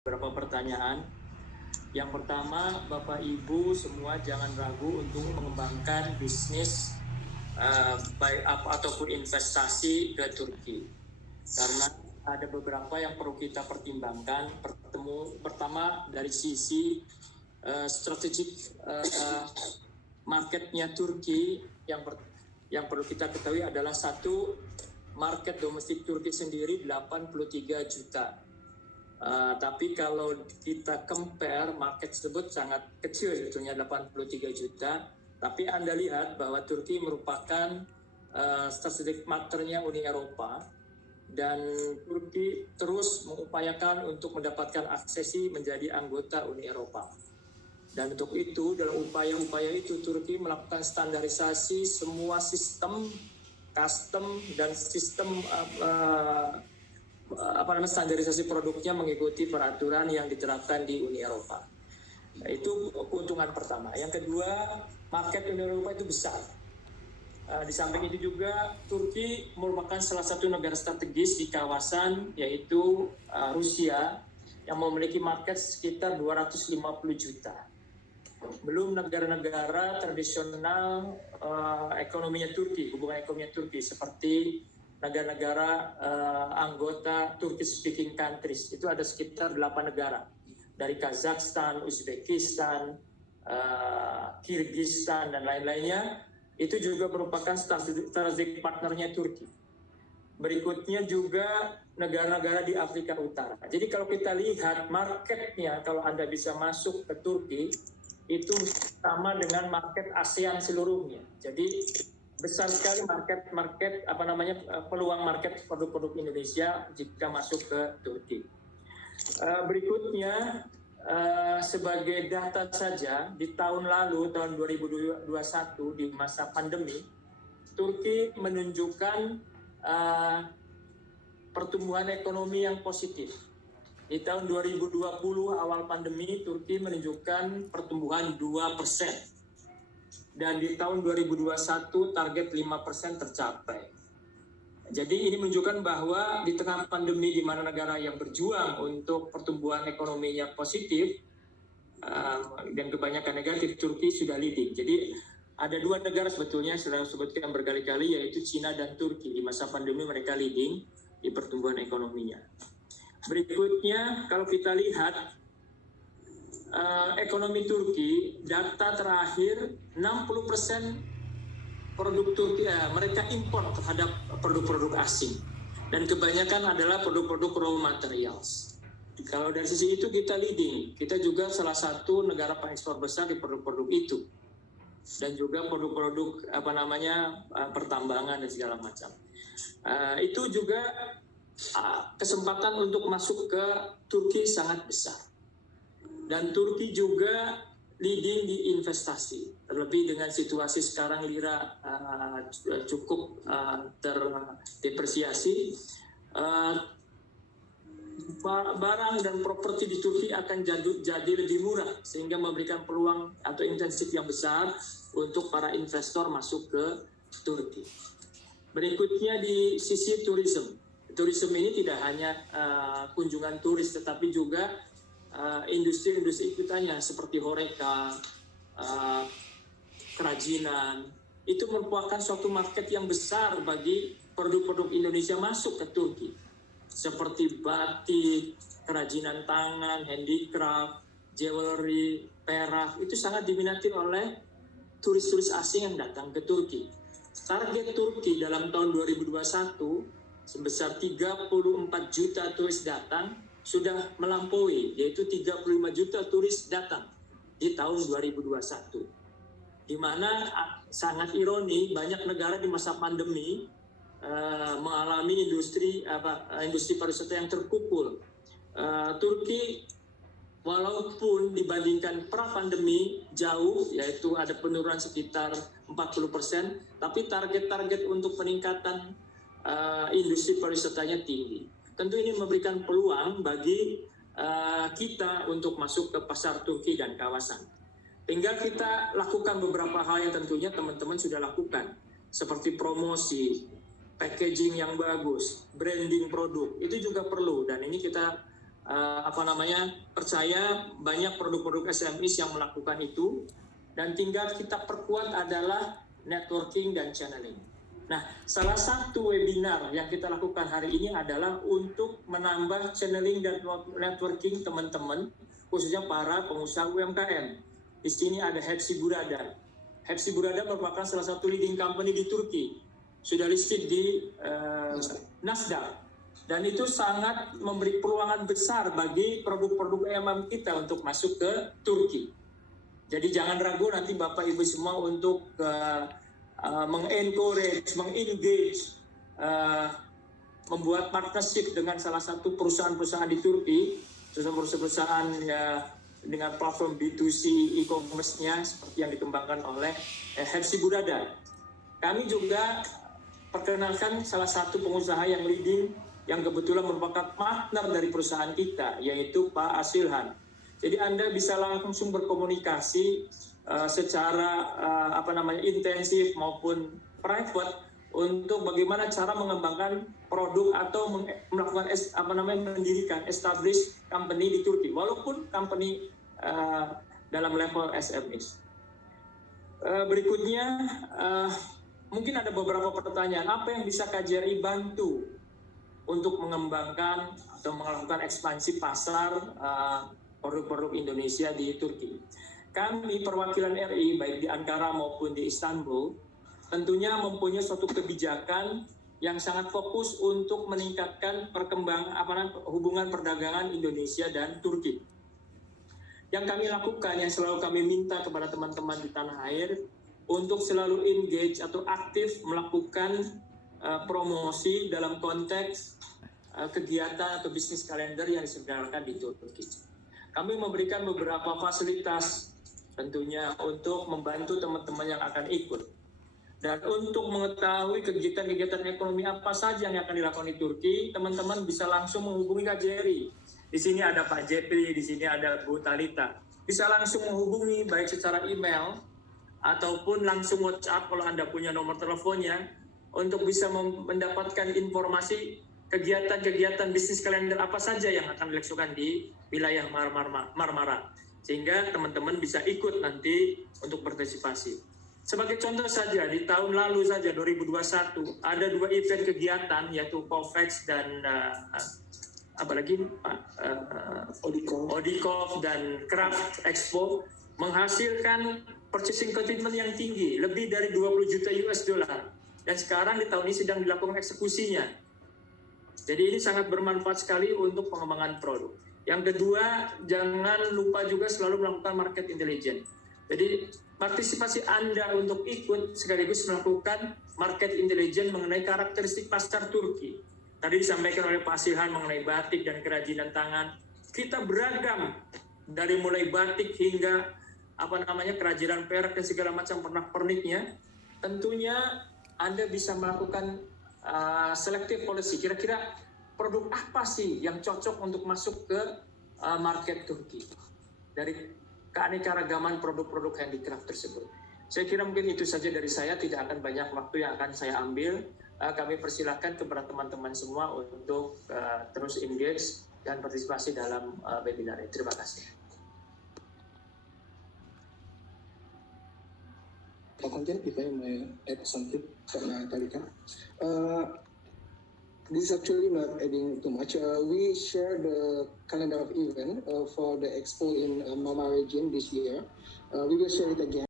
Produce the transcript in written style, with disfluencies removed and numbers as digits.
beberapa pertanyaan. Yang pertama, Bapak Ibu semua jangan ragu untuk mengembangkan bisnis ataupun investasi ke Turki, karena ada beberapa yang perlu kita pertimbangkan. Pertama dari sisi strategik marketnya Turki, yang perlu kita ketahui adalah satu, market domestik Turki sendiri 83 juta. Tapi kalau kita compare, market tersebut sangat kecil sebetulnya, 83 juta. Tapi Anda lihat bahwa Turki merupakan strategic partnernya Uni Eropa, dan Turki terus mengupayakan untuk mendapatkan aksesi menjadi anggota Uni Eropa. Dan untuk itu, dalam upaya-upaya itu, Turki melakukan standarisasi semua sistem custom dan sistem standarisasi produknya mengikuti peraturan yang diterapkan di Uni Eropa. Nah, itu keuntungan pertama. Yang kedua, market Uni Eropa itu besar. Di samping itu juga Turki merupakan salah satu negara strategis di kawasan, yaitu Rusia, yang memiliki market sekitar 250 juta. Belum negara-negara tradisional ekonominya Turki, hubungan ekonominya Turki, seperti negara-negara anggota Turkish speaking countries. Itu ada sekitar 8 negara, dari Kazakhstan, Uzbekistan, Kyrgyzstan, dan lain-lainnya. Itu juga merupakan strategic partnernya Turki. Berikutnya juga negara-negara di Afrika Utara. Jadi kalau kita lihat marketnya, kalau Anda bisa masuk ke Turki, itu sama dengan market ASEAN seluruhnya. Jadi besar sekali peluang market produk-produk Indonesia jika masuk ke Turki. Berikutnya, sebagai data saja, di tahun lalu, tahun 2021, di masa pandemi, Turki menunjukkan pertumbuhan ekonomi yang positif. Di tahun 2020 awal pandemi, Turki menunjukkan pertumbuhan 2%. Dan di tahun 2021 target 5% tercapai. Jadi ini menunjukkan bahwa di tengah pandemi, di mana negara yang berjuang untuk pertumbuhan ekonominya positif dan kebanyakan negatif, Turki sudah leading. Jadi ada dua negara sebetulnya sudah sebutkan berkali-kali, yaitu Cina dan Turki. Di masa pandemi mereka leading di pertumbuhan ekonominya. Berikutnya, kalau kita lihat ekonomi Turki, data terakhir 60% produk Turki, mereka impor terhadap produk-produk asing, dan kebanyakan adalah produk-produk raw materials. Kalau dari sisi itu kita leading, kita juga salah satu negara pengekspor besar di produk-produk itu, dan juga produk-produk pertambangan dan segala macam. Itu juga kesempatan untuk masuk ke Turki sangat besar. Dan Turki juga leading di investasi, terlebih dengan situasi sekarang lira cukup terdepresiasi. Barang dan properti di Turki akan jadi lebih murah, sehingga memberikan peluang atau intensif yang besar untuk para investor masuk ke Turki. Berikutnya di sisi tourism. Tourism ini tidak hanya kunjungan turis, tetapi juga industri-industri ikutannya seperti horeca, kerajinan. Itu merupakan suatu market yang besar bagi produk-produk Indonesia masuk ke Turki, seperti batik, kerajinan tangan, handicraft, jewelry, perak. Itu sangat diminati oleh turis-turis asing yang datang ke Turki. Target Turki dalam tahun 2021 sebesar 34 juta turis datang, sudah melampaui, yaitu 35 juta turis datang di tahun 2021. Di mana sangat ironi, banyak negara di masa pandemi mengalami industri pariwisata yang terpukul. Turki walaupun dibandingkan pra-pandemi jauh, yaitu ada penurunan sekitar 40%, tapi target-target untuk peningkatan industri pariwisatanya tinggi. Tentu ini memberikan peluang bagi kita untuk masuk ke pasar Turki dan kawasan. Tinggal kita lakukan beberapa hal yang tentunya teman-teman sudah lakukan, seperti promosi, packaging yang bagus, branding produk, itu juga perlu, dan ini kita percaya banyak produk-produk SMEs yang melakukan itu, dan tinggal kita perkuat adalah networking dan channeling. Nah, salah satu webinar yang kita lakukan hari ini adalah untuk menambah channeling dan networking teman-teman, khususnya para pengusaha UMKM. Di sini ada Hepsi Burada. Hepsi Burada merupakan salah satu leading company di Turki, sudah listed di Nasdaq. Dan itu sangat memberi peluangan besar bagi produk-produk EMM kita untuk masuk ke Turki. Jadi jangan ragu nanti Bapak Ibu semua untuk mengencourage, mengengage, membuat partnership dengan salah satu perusahaan-perusahaan di Turki, perusahaan-perusahaan dengan platform B2C e-commerce-nya seperti yang dikembangkan oleh Hepsi Burada. Kami juga perkenalkan salah satu pengusaha yang leading, yang kebetulan merupakan partner dari perusahaan kita, yaitu Pak Asilhan. Jadi Anda bisa langsung berkomunikasi secara intensif maupun private untuk bagaimana cara mengembangkan produk atau melakukan mendirikan establish company di Turki, walaupun company dalam level SMEs. Berikutnya mungkin ada beberapa pertanyaan, apa yang bisa KJRI bantu untuk mengembangkan atau melakukan ekspansi pasar produk-produk Indonesia di Turki. Kami perwakilan RI baik di Ankara maupun di Istanbul tentunya mempunyai suatu kebijakan yang sangat fokus untuk meningkatkan hubungan perdagangan Indonesia dan Turki. Yang kami lakukan, yang selalu kami minta kepada teman-teman di tanah air untuk selalu engage atau aktif melakukan promosi dalam konteks kegiatan atau bisnis kalender yang diselenggarakan di Turki. Kami memberikan beberapa fasilitas tentunya untuk membantu teman-teman yang akan ikut. Dan untuk mengetahui kegiatan-kegiatan ekonomi apa saja yang akan dilakukan di Turki, teman-teman bisa langsung menghubungi KJRI. Di sini ada Pak Jepri, di sini ada Bu Talita. Bisa langsung menghubungi baik secara email ataupun langsung WhatsApp kalau Anda punya nomor teleponnya untuk bisa mendapatkan informasi kegiatan-kegiatan bisnis kalender apa saja yang akan dilakukan di wilayah Marmara, sehingga teman-teman bisa ikut nanti untuk partisipasi. Sebagai contoh saja, di tahun lalu saja 2021 ada 2 event kegiatan, yaitu COVEX dan Odikov dan Craft Expo, menghasilkan purchasing commitment yang tinggi, lebih dari 20 juta US dollar. Dan sekarang di tahun ini sedang dilakukan eksekusinya. Jadi ini sangat bermanfaat sekali untuk pengembangan produk. Yang kedua, jangan lupa juga selalu melakukan market intelligence. Jadi partisipasi Anda untuk ikut sekaligus melakukan market intelligence mengenai karakteristik pasar Turki. Tadi disampaikan oleh Pak Silhan mengenai batik dan kerajinan tangan. Kita beragam, dari mulai batik hingga kerajinan perak dan segala macam pernak-perniknya. Tentunya Anda bisa melakukan selective policy. Kira-kira produk apa sih yang cocok untuk masuk ke market Turki dari keanekaragaman produk-produk handicraft tersebut. Saya kira mungkin itu saja dari saya, tidak akan banyak waktu yang akan saya ambil. Kami persilahkan kepada teman-teman semua untuk terus engage dan partisipasi dalam webinar ini. Terima kasih. Content, if I may add something, Talita. This is actually not adding too much. We share the calendar of event for the expo in Marmara region this year. We will share it again.